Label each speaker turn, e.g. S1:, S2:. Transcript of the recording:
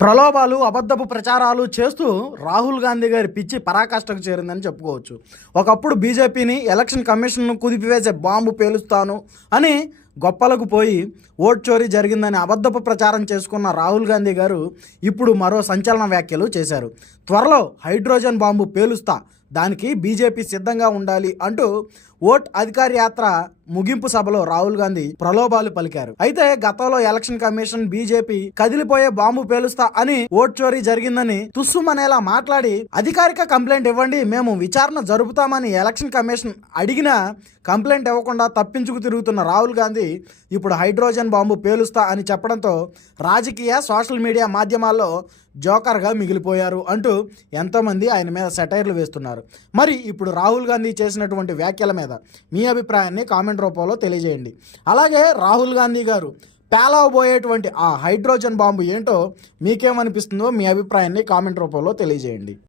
S1: ప్రలోభాలు అబద్ధపు ప్రచారాలు చేస్తూ రాహుల్ గాంధీ గారి పిచ్చి పరాకాష్ఠకు చేరిందని చెప్పుకోవచ్చు. ఒకప్పుడు బీజేపీని ఎలక్షన్ కమిషన్ను కుదిపివేసే బాంబు పేలుస్తాను అని గొప్పలకు పోయి ఓట్ చోరీ జరిగిందని అబద్ధపు ప్రచారం చేసుకున్న రాహుల్ గాంధీ గారు ఇప్పుడు మరో సంచలన వ్యాఖ్యలు చేశారు. త్వరలో హైడ్రోజన్ బాంబు పేలుస్తా దానికి బీజేపీ సిద్ధంగా ఉండాలి అంటూ ఓట్ అధికార యాత్ర ముగింపు సభలో రాహుల్ గాంధీ ప్రలోభాలు పలికారు. అయితే గతంలో ఎలక్షన్ కమిషన్ బీజేపీ కదిలిపోయే బాంబు పేలుస్తా అని ఓట్ చోరీ జరిగిందని తుస్సుమనేలా మాట్లాడి అధికారిక కంప్లైంట్ ఇవ్వండి మేము విచారణ జరుపుతామని ఎలక్షన్ కమిషన్ అడిగినా కంప్లైంట్ ఇవ్వకుండా తప్పించుకు తిరుగుతున్న రాహుల్ గాంధీ ఇప్పుడు హైడ్రోజన్ బాంబు పేలుస్తా అని చెప్పడంతో రాజకీయ సోషల్ మీడియా మాధ్యమాల్లో జోకర్గా మిగిలిపోయారు అంటూ ఎంతోమంది ఆయన మీద సెటైర్లు వేస్తున్నారు. మరి ఇప్పుడు రాహుల్ గాంధీ చేసినటువంటి వ్యాఖ్యల మీద మీ అభిప్రాయాన్ని కామెంట్ రూపంలో తెలియజేయండి. అలాగే రాహుల్ గాంధీ గారు పేలవబోయేటువంటి ఆ హైడ్రోజన్ బాంబు ఏంటో మీకేమనిపిస్తుందో మీ అభిప్రాయాన్ని కామెంట్ రూపంలో తెలియజేయండి.